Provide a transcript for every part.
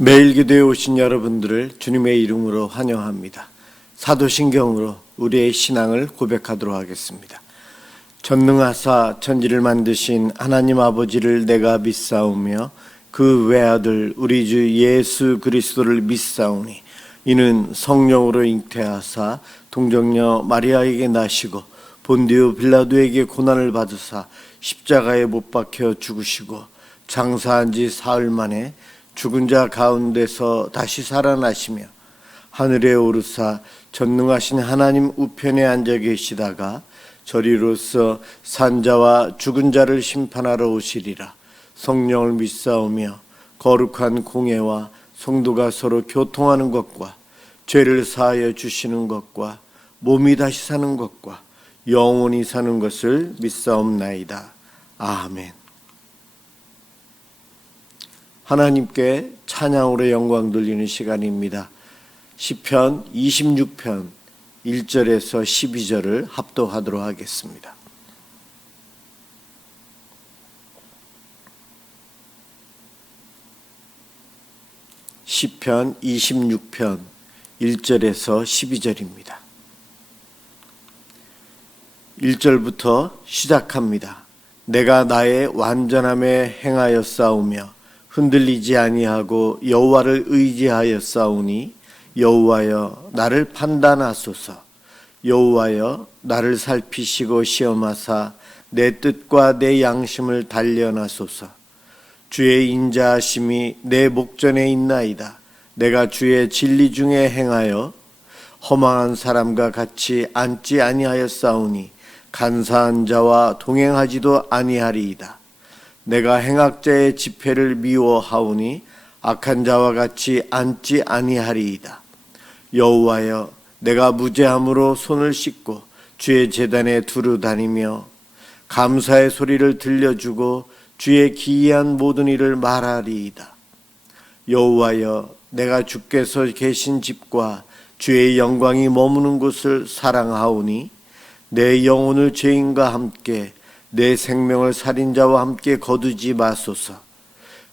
매일 기도에 오신 여러분들을 주님의 이름으로 환영합니다. 사도신경으로 우리의 신앙을 고백하도록 하겠습니다. 전능하사 천지를 만드신 하나님 아버지를 내가 믿사오며 그 외아들 우리 주 예수 그리스도를 믿사오니 이는 성령으로 잉태하사 동정녀 마리아에게 나시고 본디오 빌라도에게 고난을 받으사 십자가에 못 박혀 죽으시고 장사한 지 사흘 만에 죽은 자 가운데서 다시 살아나시며 하늘에 오르사 전능하신 하나님 우편에 앉아 계시다가 저리로서 산자와 죽은 자를 심판하러 오시리라. 성령을 믿사오며 거룩한 공예와 성도가 서로 교통하는 것과 죄를 사하여 주시는 것과 몸이 다시 사는 것과 영원히 사는 것을 믿사옵나이다. 아멘. 하나님께 찬양으로 영광 돌리는 시간입니다. 시편 26편 1절에서 12절을 합독하도록 하겠습니다. 시편 26편 1절에서 12절입니다. 1절부터 시작합니다. 내가 나의 완전함에 행하여 싸우며 흔들리지 아니하고 여호와를 의지하여 싸우니 여호와여 나를 판단하소서. 여호와여 나를 살피시고 시험하사 내 뜻과 내 양심을 단련하소서. 주의 인자하심이 내 목전에 있나이다. 내가 주의 진리 중에 행하여 허망한 사람과 같이 앉지 아니하여 싸우니 간사한 자와 동행하지도 아니하리이다. 내가 행악자의 집회를 미워하오니 악한 자와 같이 앉지 아니하리이다. 여호와여 내가 무죄함으로 손을 씻고 주의 제단에 두루 다니며 감사의 소리를 들려주고 주의 기이한 모든 일을 말하리이다. 여호와여 내가 주께서 계신 집과 주의 영광이 머무는 곳을 사랑하오니 내 영혼을 죄인과 함께 내 생명을 살인자와 함께 거두지 마소서.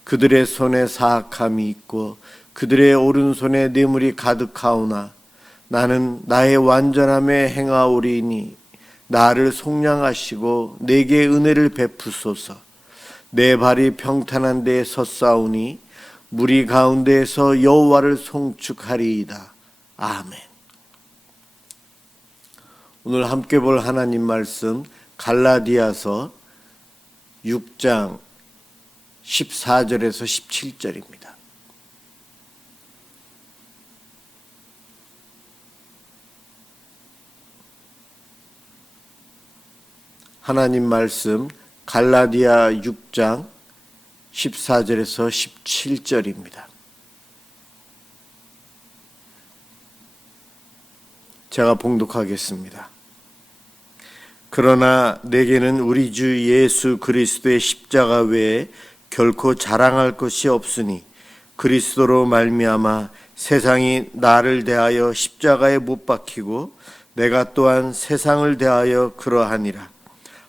그들의 손에 사악함이 있고 그들의 오른손에 뇌물이 가득하오나 나는 나의 완전함에 행하오리니 나를 속량하시고 내게 은혜를 베푸소서. 내 발이 평탄한 데에 섰사오니 무리 가운데에서 여호와를 송축하리이다. 아멘. 오늘 함께 볼 하나님 말씀 갈라디아서 6장 14절에서 17절입니다. 하나님 말씀 갈라디아 6장 14절에서 17절입니다. 제가 봉독하겠습니다. 그러나 내게는 우리 주 예수 그리스도의 십자가 외에 결코 자랑할 것이 없으니 그리스도로 말미암아 세상이 나를 대하여 십자가에 못 박히고 내가 또한 세상을 대하여 그러하니라.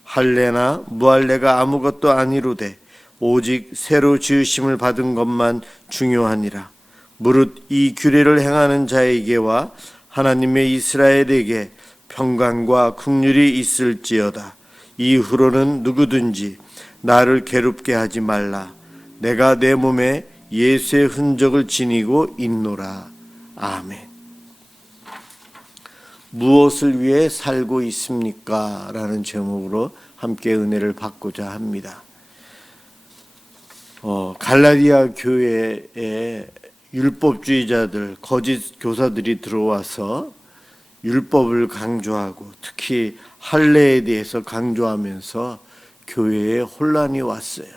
할례나 무할례가 아무것도 아니로되 오직 새로 지으심을 받은 것만 중요하니라. 무릇 이 규례를 행하는 자에게와 하나님의 이스라엘에게 평강과 긍휼이 있을지어다. 이후로는 누구든지 나를 괴롭게 하지 말라. 내가 내 몸에 예수의 흔적을 지니고 있노라. 아멘. 무엇을 위해 살고 있습니까? 라는 제목으로 함께 은혜를 받고자 합니다. 갈라디아 교회에 율법주의자들, 거짓 교사들이 들어와서 율법을 강조하고 특히 할례에 대해서 강조하면서 교회에 혼란이 왔어요.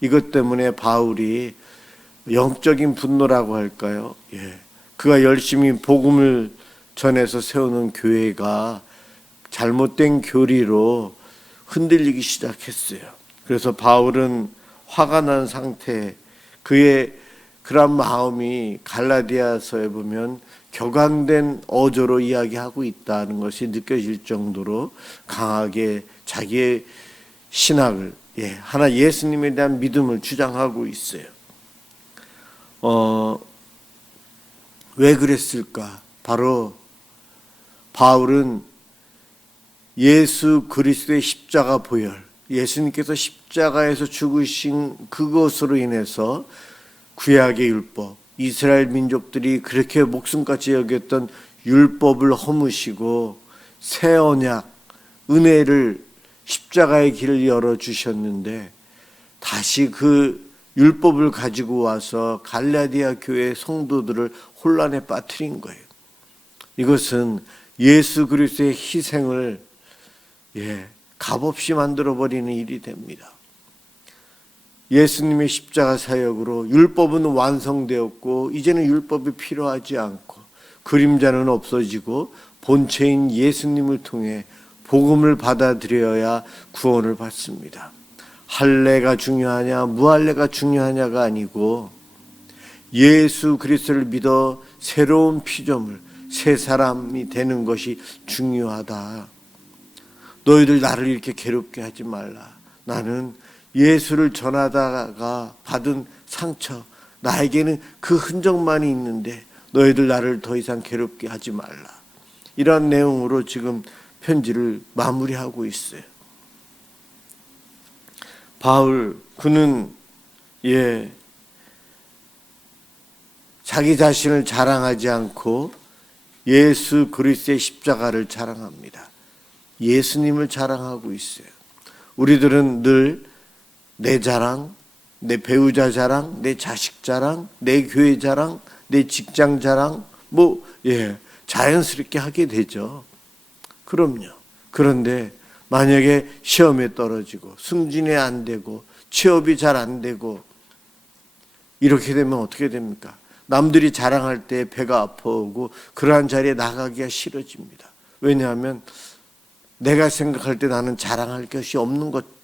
이것 때문에 바울이 영적인 분노라고 할까요? 그가 열심히 복음을 전해서 세우는 교회가 잘못된 교리로 흔들리기 시작했어요. 그래서 바울은 화가 난 상태, 그의 그런 마음이 갈라디아서에 보면 격앙된 어조로 이야기하고 있다는 것이 느껴질 정도로 강하게 자기의 신학을 하나 예수님에 대한 믿음을 주장하고 있어요. 왜 그랬을까? 바로 바울은 예수 그리스도의 십자가 보혈, 예수님께서 십자가에서 죽으신 그것으로 인해서 구약의 율법, 이스라엘 민족들이 그렇게 목숨같이 여겼던 율법을 허무시고 새 언약, 은혜를 십자가의 길을 열어주셨는데 다시 그 율법을 가지고 와서 갈라디아 교회 성도들을 혼란에 빠뜨린 거예요. 이것은 예수 그리스도의 희생을 값없이 만들어버리는 일이 됩니다. 예수님의 십자가 사역으로 율법은 완성되었고 이제는 율법이 필요하지 않고 그림자는 없어지고 본체인 예수님을 통해 복음을 받아들여야 구원을 받습니다. 할례가 중요하냐 무할례가 중요하냐가 아니고 예수 그리스도를 믿어 새로운 피조물 새 사람이 되는 것이 중요하다. 너희들 나를 이렇게 괴롭게 하지 말라. 나는 예수를 전하다가 받은 상처, 나에게는 그 흔적만이 있는데 너희들 나를 더 이상 괴롭게 하지 말라. 이런 내용으로 지금 편지를 마무리하고 있어요. 바울 그는 자기 자신을 자랑하지 않고 예수 그리스도의 십자가를 자랑합니다. 예수님을 자랑하고 있어요. 우리들은 늘 내 자랑, 내 배우자 자랑, 내 자식 자랑, 내 교회 자랑, 내 직장 자랑 자연스럽게 하게 되죠. 그럼요. 그런데 만약에 시험에 떨어지고 승진이 안 되고 취업이 잘 안 되고 이렇게 되면 어떻게 됩니까? 남들이 자랑할 때 배가 아파오고 그러한 자리에 나가기가 싫어집니다. 왜냐하면 내가 생각할 때 나는 자랑할 것이 없는 것,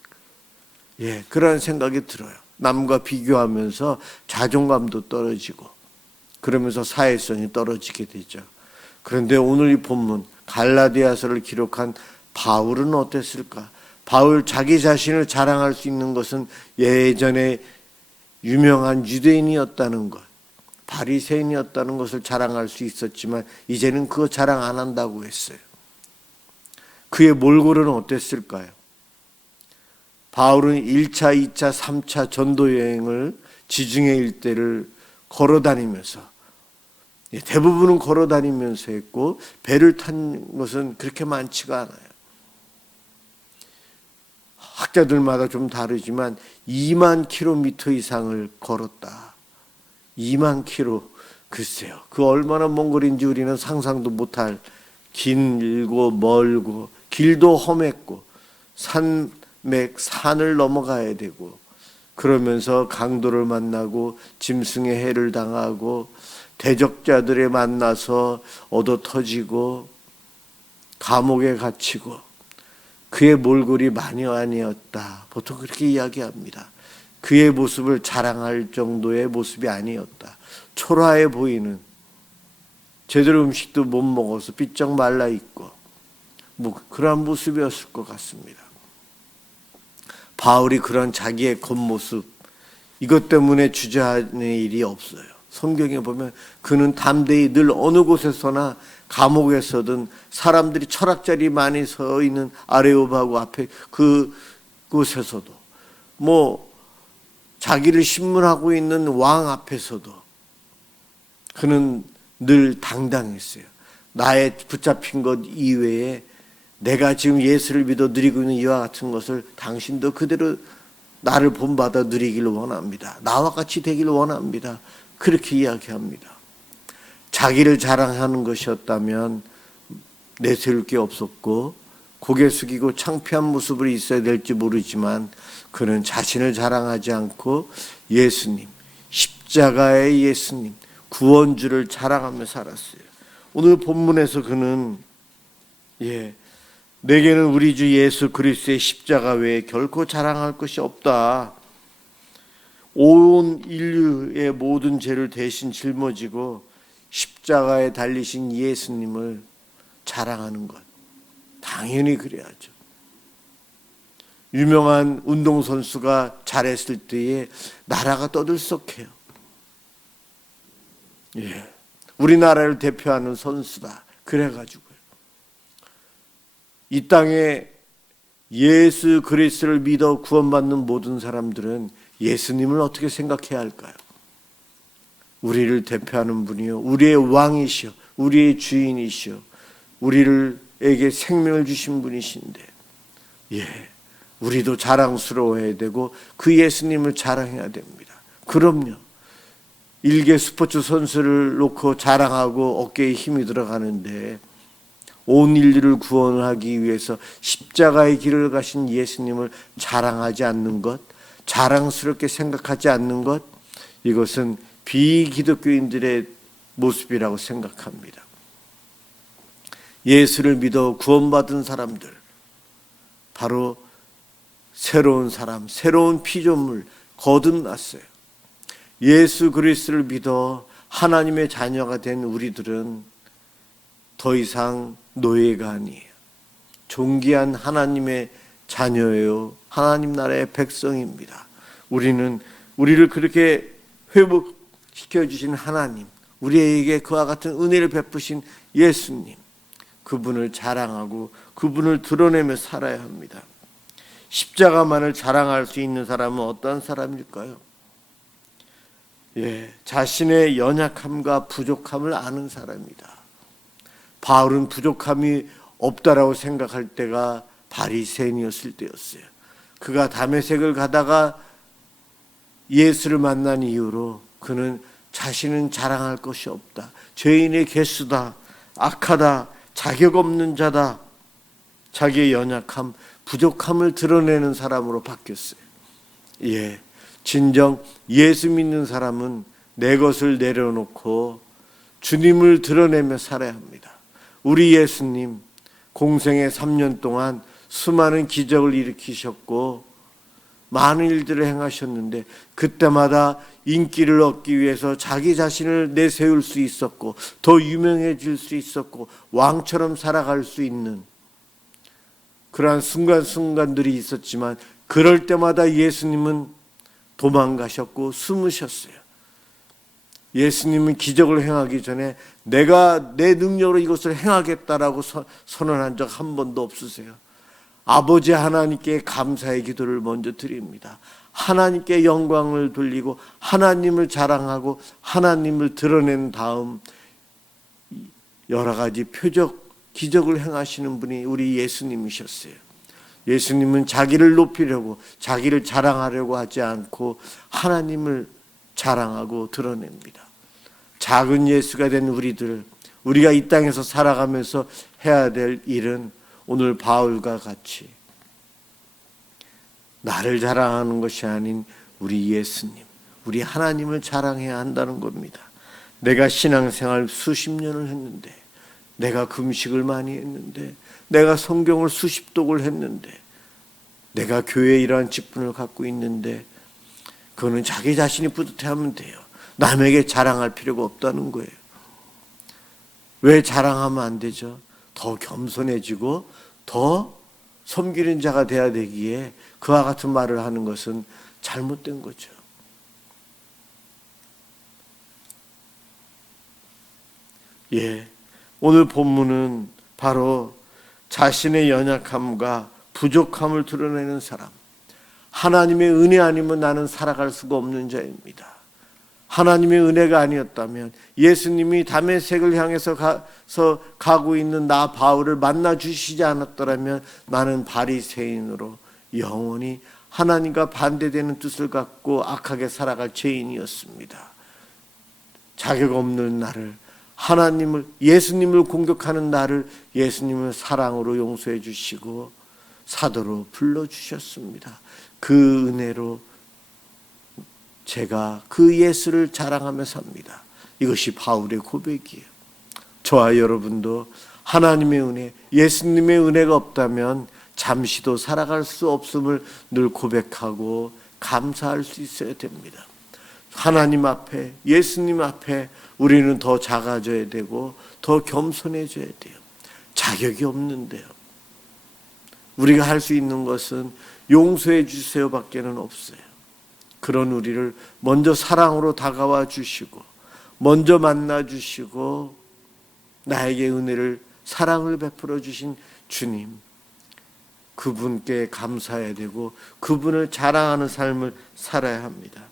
그런 생각이 들어요. 남과 비교하면서 자존감도 떨어지고 그러면서 사회성이 떨어지게 되죠. 그런데 오늘 이 본문 갈라디아서를 기록한 바울은 어땠을까? 바울 자기 자신을 자랑할 수 있는 것은 예전에 유명한 유대인이었다는 것, 바리새인이었다는 것을 자랑할 수 있었지만 이제는 그거 자랑 안 한다고 했어요. 그의 몰골은 어땠을까요? 바울은 1차, 2차, 3차 전도 여행을 지중해 일대를 걸어다니면서 대부분은 걸어다니면서 했고 배를 탄 것은 그렇게 많지가 않아요. 학자들마다 좀 다르지만 2만 킬로미터 이상을 걸었다. 2만 킬로, 글쎄요. 그 얼마나 먼 거리인지 우리는 상상도 못할 길고 멀고 길도 험했고 산을 넘어가야 되고 그러면서 강도를 만나고 짐승의 해를 당하고 대적자들에 만나서 얻어 터지고 감옥에 갇히고 그의 몰골이 많이 아니었다. 보통 그렇게 이야기합니다. 그의 모습을 자랑할 정도의 모습이 아니었다. 초라해 보이는, 제대로 음식도 못 먹어서 삐쩍 말라 있고 그러한 모습이었을 것 같습니다. 바울이 그런 자기의 겉모습, 이것 때문에 주저하는 일이 없어요. 성경에 보면 그는 담대히 늘 어느 곳에서나 감옥에서든 사람들이 철학자리 많이 서 있는 아레오바고 앞에 그곳에서도 자기를 신문하고 있는 왕 앞에서도 그는 늘 당당했어요. 나의 붙잡힌 것 이외에 내가 지금 예수를 믿어 누리고 있는 이와 같은 것을 당신도 그대로 나를 본받아 누리기를 원합니다. 나와 같이 되기를 원합니다. 그렇게 이야기합니다. 자기를 자랑하는 것이었다면 내세울 게 없었고 고개 숙이고 창피한 모습으로 있어야 될지 모르지만 그는 자신을 자랑하지 않고 예수님, 십자가의 예수님, 구원주를 자랑하며 살았어요. 오늘 본문에서 그는 내게는 우리 주 예수 그리스도의 십자가 외에 결코 자랑할 것이 없다. 온 인류의 모든 죄를 대신 짊어지고 십자가에 달리신 예수님을 자랑하는 것, 당연히 그래야죠. 유명한 운동선수가 잘했을 때에 나라가 떠들썩해요. 예, 우리나라를 대표하는 선수다. 그래가지고요. 이 땅에 예수 그리스도를 믿어 구원받는 모든 사람들은 예수님을 어떻게 생각해야 할까요? 우리를 대표하는 분이요, 우리의 왕이시요, 우리의 주인이시요, 우리에게 생명을 주신 분이신데, 예, 우리도 자랑스러워해야 되고 그 예수님을 자랑해야 됩니다. 그럼요. 일개 스포츠 선수를 놓고 자랑하고 어깨에 힘이 들어가는데, 온 인류를 구원하기 위해서 십자가의 길을 가신 예수님을 자랑하지 않는 것, 자랑스럽게 생각하지 않는 것, 이것은 비기독교인들의 모습이라고 생각합니다. 예수를 믿어 구원받은 사람들, 바로 새로운 사람, 새로운 피조물, 거듭났어요. 예수 그리스도를 믿어 하나님의 자녀가 된 우리들은 더 이상 노예가 아니에요. 존귀한 하나님의 자녀예요. 하나님 나라의 백성입니다. 우리를 그렇게 회복시켜 주신 하나님, 우리에게 그와 같은 은혜를 베푸신 예수님, 그분을 자랑하고 그분을 드러내며 살아야 합니다. 십자가만을 자랑할 수 있는 사람은 어떤 사람일까요? 예, 자신의 연약함과 부족함을 아는 사람이다. 바울은 부족함이 없다라고 생각할 때가 바리새인이었을 때였어요. 그가 다메섹을 가다가 예수를 만난 이후로 그는 자신은 자랑할 것이 없다, 죄인의 개수다, 악하다, 자격 없는 자다, 자기의 연약함, 부족함을 드러내는 사람으로 바뀌었어요. 예, 진정 예수 믿는 사람은 내 것을 내려놓고 주님을 드러내며 살아야 합니다. 우리 예수님 공생의 3년 동안 수많은 기적을 일으키셨고 많은 일들을 행하셨는데, 그때마다 인기를 얻기 위해서 자기 자신을 내세울 수 있었고 더 유명해질 수 있었고 왕처럼 살아갈 수 있는 그러한 순간순간들이 있었지만, 그럴 때마다 예수님은 도망가셨고 숨으셨어요. 예수님은 기적을 행하기 전에 내가 내 능력으로 이것을 행하겠다라고 선언한 적 한 번도 없으세요. 아버지 하나님께 감사의 기도를 먼저 드립니다. 하나님께 영광을 돌리고 하나님을 자랑하고 하나님을 드러낸 다음 여러 가지 기적을 행하시는 분이 우리 예수님이셨어요. 예수님은 자기를 높이려고, 자기를 자랑하려고 하지 않고 하나님을 자랑하고 드러냅니다. 작은 예수가 된 우리가 이 땅에서 살아가면서 해야 될 일은 오늘 바울과 같이 나를 자랑하는 것이 아닌 우리 예수님, 우리 하나님을 자랑해야 한다는 겁니다. 내가 신앙생활 수십 년을 했는데, 내가 금식을 많이 했는데, 내가 성경을 수십 독을 했는데, 내가 교회에 이러한 직분을 갖고 있는데, 그거는 자기 자신이 뿌듯해하면 돼요. 남에게 자랑할 필요가 없다는 거예요. 왜 자랑하면 안 되죠? 더 겸손해지고 더 섬기는 자가 돼야 되기에 그와 같은 말을 하는 것은 잘못된 거죠. 예, 오늘 본문은 바로 자신의 연약함과 부족함을 드러내는 사람, 하나님의 은혜 아니면 나는 살아갈 수가 없는 자입니다. 하나님의 은혜가 아니었다면, 예수님이 다메섹을 향해서 가고 있는 나 바울을 만나 주시지 않았더라면 나는 바리새인으로 영원히 하나님과 반대되는 뜻을 갖고 악하게 살아갈 죄인이었습니다. 자격 없는 나를, 예수님을 공격하는 나를 예수님은 사랑으로 용서해 주시고 사도로 불러주셨습니다. 그 은혜로 제가 그 예수를 자랑하며 삽니다. 이것이 바울의 고백이에요. 저와 여러분도 하나님의 은혜, 예수님의 은혜가 없다면 잠시도 살아갈 수 없음을 늘 고백하고 감사할 수 있어야 됩니다. 하나님 앞에, 예수님 앞에 우리는 더 작아져야 되고 더 겸손해져야 돼요. 자격이 없는데요. 우리가 할 수 있는 것은 용서해 주세요 밖에는 없어요. 그런 우리를 먼저 사랑으로 다가와 주시고 먼저 만나 주시고 나에게 은혜를, 사랑을 베풀어 주신 주님, 그분께 감사해야 되고 그분을 자랑하는 삶을 살아야 합니다.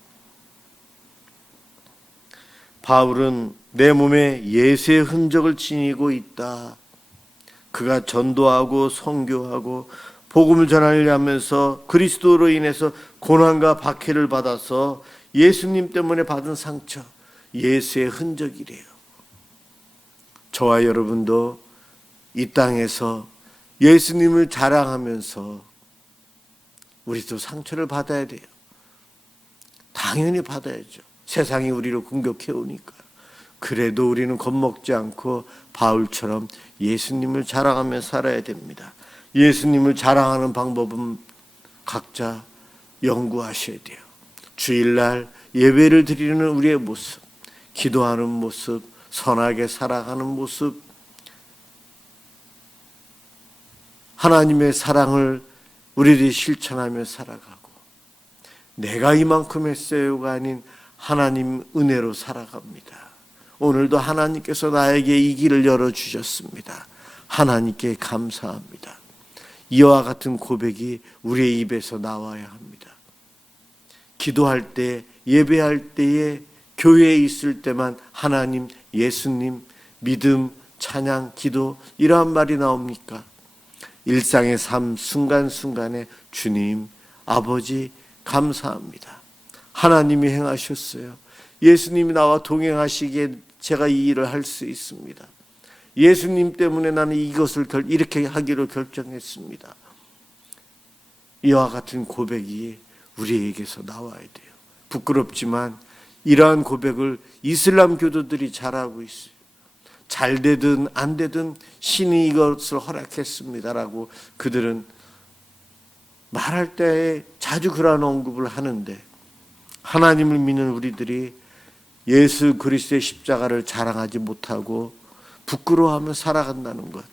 바울은 내 몸에 예수의 흔적을 지니고 있다. 그가 전도하고 선교하고 복음을 전하려 하면서 그리스도로 인해서 고난과 박해를 받아서 예수님 때문에 받은 상처, 예수의 흔적이래요. 저와 여러분도 이 땅에서 예수님을 자랑하면서 우리도 상처를 받아야 돼요. 당연히 받아야죠. 세상이 우리를 공격해 오니까. 그래도 우리는 겁먹지 않고 바울처럼 예수님을 자랑하며 살아야 됩니다. 예수님을 자랑하는 방법은 각자 연구하셔야 돼요. 주일날 예배를 드리는 우리의 모습, 기도하는 모습, 선하게 살아가는 모습, 하나님의 사랑을 우리들이 실천하며 살아가고, 내가 이만큼 했어요가 아닌 하나님 은혜로 살아갑니다. 오늘도 하나님께서 나에게 이 길을 열어주셨습니다. 하나님께 감사합니다. 이와 같은 고백이 우리의 입에서 나와야 합니다. 기도할 때, 예배할 때에, 교회에 있을 때만 하나님, 예수님, 믿음, 찬양, 기도 이러한 말이 나옵니까? 일상의 삶 순간순간에 주님, 아버지 감사합니다. 하나님이 행하셨어요. 예수님이 나와 동행하시기에 제가 이 일을 할 수 있습니다. 예수님 때문에 나는 이것을 이렇게 하기로 결정했습니다. 이와 같은 고백이 우리에게서 나와야 돼요. 부끄럽지만 이러한 고백을 이슬람 교도들이 잘하고 있어요. 잘 되든 안 되든 신이 이것을 허락했습니다라고 그들은 말할 때 자주 그러한 언급을 하는데, 하나님을 믿는 우리들이 예수 그리스도의 십자가를 자랑하지 못하고 부끄러워하며 살아간다는 것,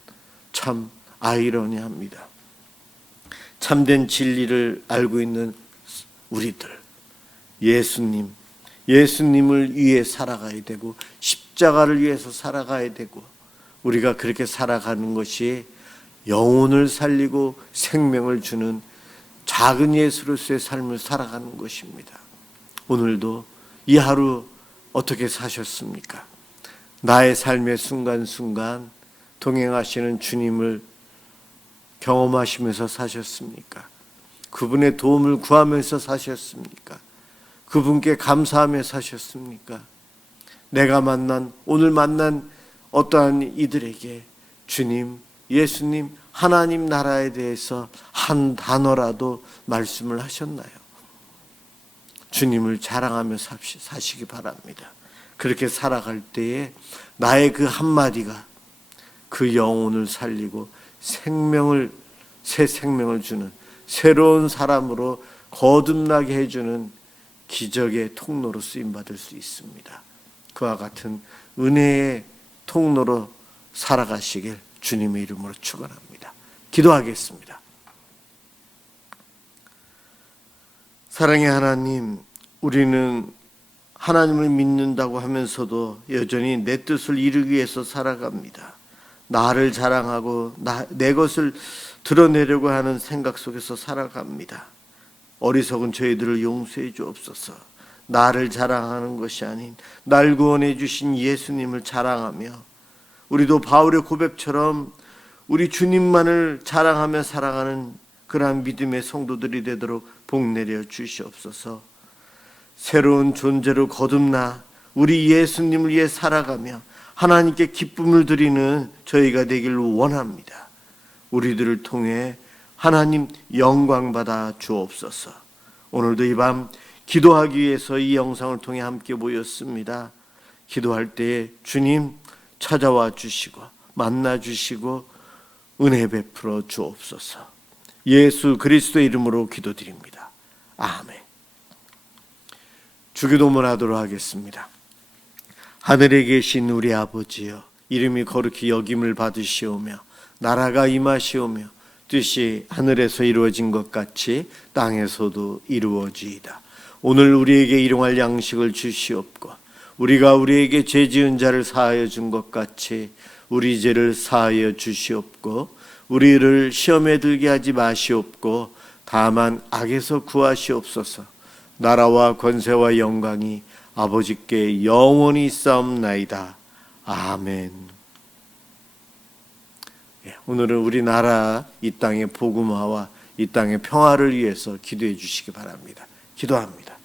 참 아이러니합니다. 참된 진리를 알고 있는 우리들, 예수님을 위해 살아가야 되고 십자가를 위해서 살아가야 되고, 우리가 그렇게 살아가는 것이 영혼을 살리고 생명을 주는 작은 예수로서의 삶을 살아가는 것입니다. 오늘도 이 하루 어떻게 사셨습니까? 나의 삶의 순간순간 동행하시는 주님을 경험하시면서 사셨습니까? 그분의 도움을 구하면서 사셨습니까? 그분께 감사하며 사셨습니까? 내가 오늘 만난 어떠한 이들에게 주님, 예수님, 하나님 나라에 대해서 한 단어라도 말씀을 하셨나요? 주님을 자랑하며 사시기 바랍니다. 그렇게 살아갈 때에 나의 그 한마디가 그 영혼을 살리고 새 생명을 주는, 새로운 사람으로 거듭나게 해주는 기적의 통로로 쓰임받을 수 있습니다. 그와 같은 은혜의 통로로 살아가시길 주님의 이름으로 축원합니다. 기도하겠습니다. 사랑의 하나님, 우리는 하나님을 믿는다고 하면서도 여전히 내 뜻을 이루기 위해서 살아갑니다. 나를 자랑하고 내 것을 드러내려고 하는 생각 속에서 살아갑니다. 어리석은 저희들을 용서해 주옵소서. 나를 자랑하는 것이 아닌 날 구원해 주신 예수님을 자랑하며, 우리도 바울의 고백처럼 우리 주님만을 자랑하며 살아가는 그러한 믿음의 성도들이 되도록 복내려 주시옵소서. 새로운 존재로 거듭나 우리 예수님을 위해 살아가며 하나님께 기쁨을 드리는 저희가 되기를 원합니다. 우리들을 통해 하나님 영광 받아 주옵소서. 오늘도 이 밤 기도하기 위해서 이 영상을 통해 함께 모였습니다. 기도할 때에 주님 찾아와 주시고 만나 주시고 은혜 베풀어 주옵소서. 예수 그리스도의 이름으로 기도드립니다. 아멘. 주기도문 하도록 하겠습니다. 하늘에 계신 우리 아버지여, 이름이 거룩히 여김을 받으시오며 나라가 임하시오며 뜻이 하늘에서 이루어진 것 같이 땅에서도 이루어지이다. 오늘 우리에게 일용할 양식을 주시옵고 우리가 우리에게 죄 지은 자를 사하여 준 것 같이 우리 죄를 사하여 주시옵고 우리를 시험에 들게 하지 마시옵고 다만 악에서 구하시옵소서. 나라와 권세와 영광이 아버지께 영원히 있사옵나이다. 아멘. 오늘은 우리나라 이 땅의 복음화와 이 땅의 평화를 위해서 기도해 주시기 바랍니다. 기도합니다.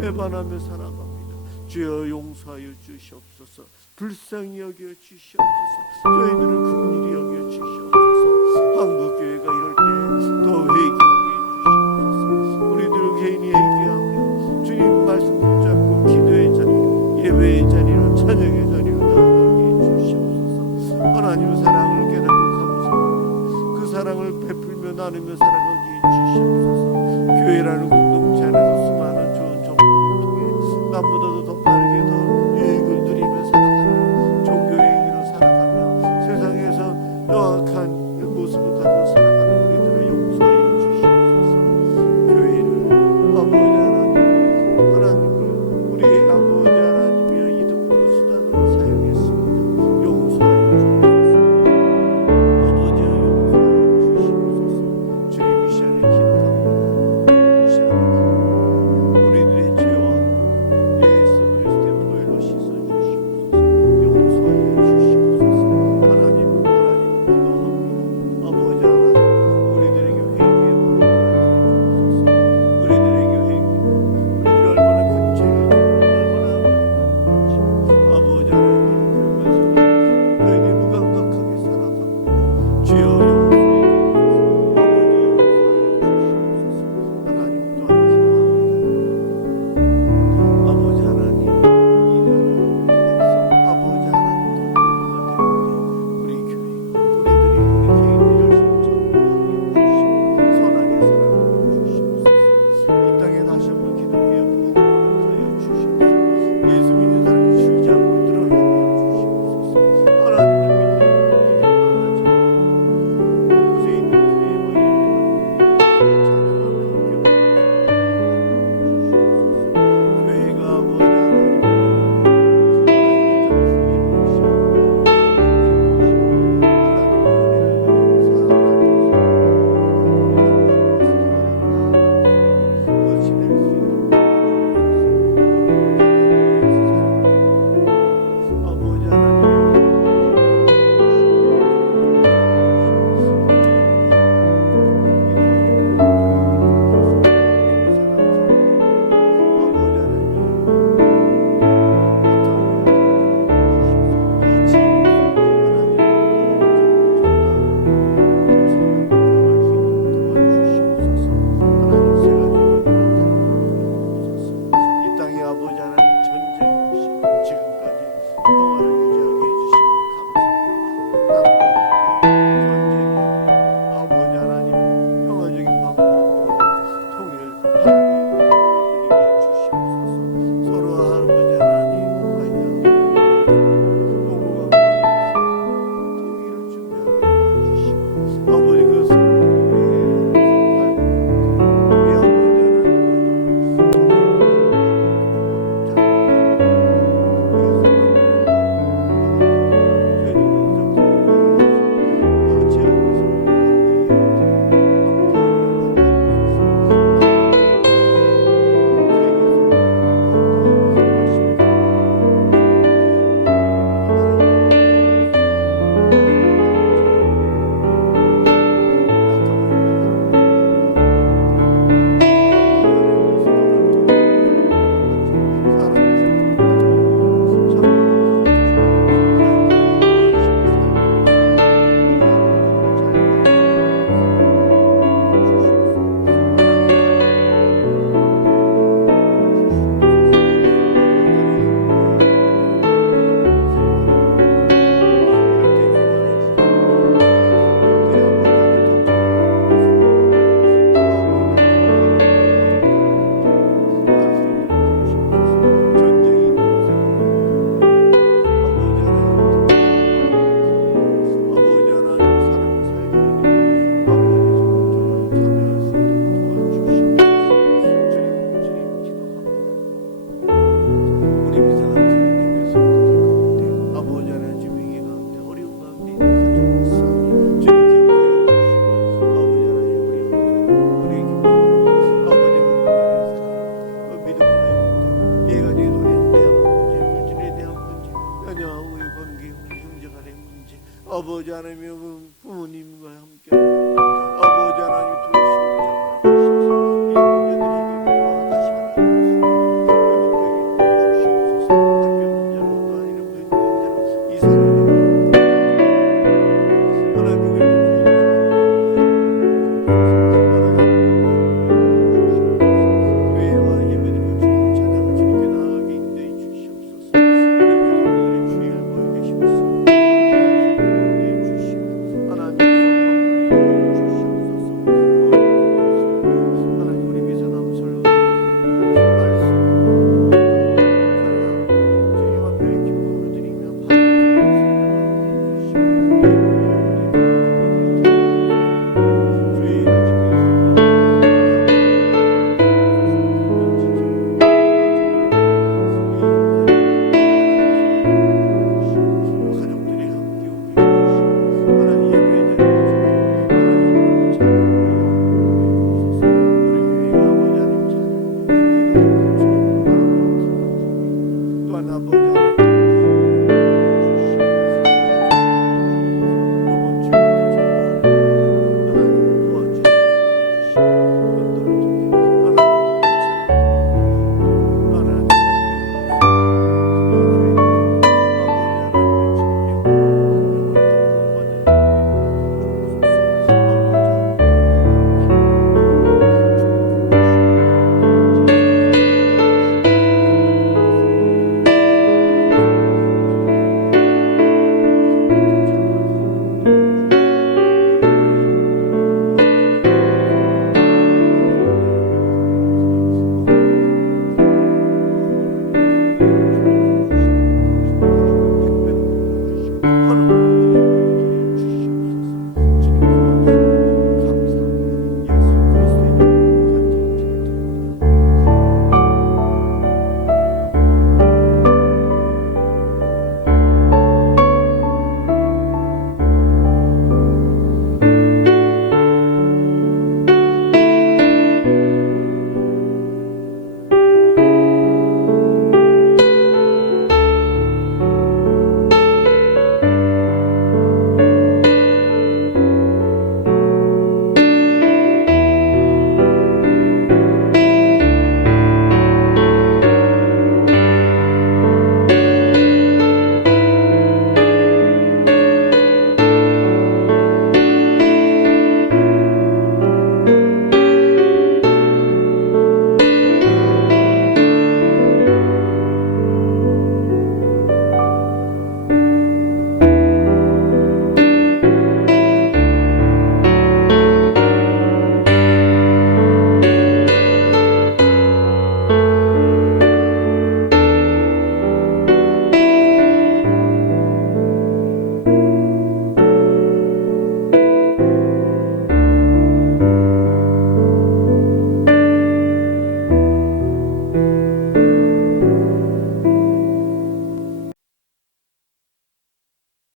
배반하며 살아갑니다. 주여 용서하여 주시옵소서. 불쌍히 여겨 주시옵소서. 저희들을 긍휼히 여겨 주시옵소서. 한국교회가 이럴 때 더 회개하게 해주시옵소서. 우리들 개인이 회개하며 주님 말씀 붙잡고 기도의 자리로, 예배의 자리로, 찬양의 자리로 나아가게 해주시옵소서. 하나님의 사랑을 깨닫고 감사하며 그 사랑을 베풀며 나누며 살아가게 해주시옵소서. 교회라는 공동체 안에서 수많은 좋은 정보를 통해 남보다도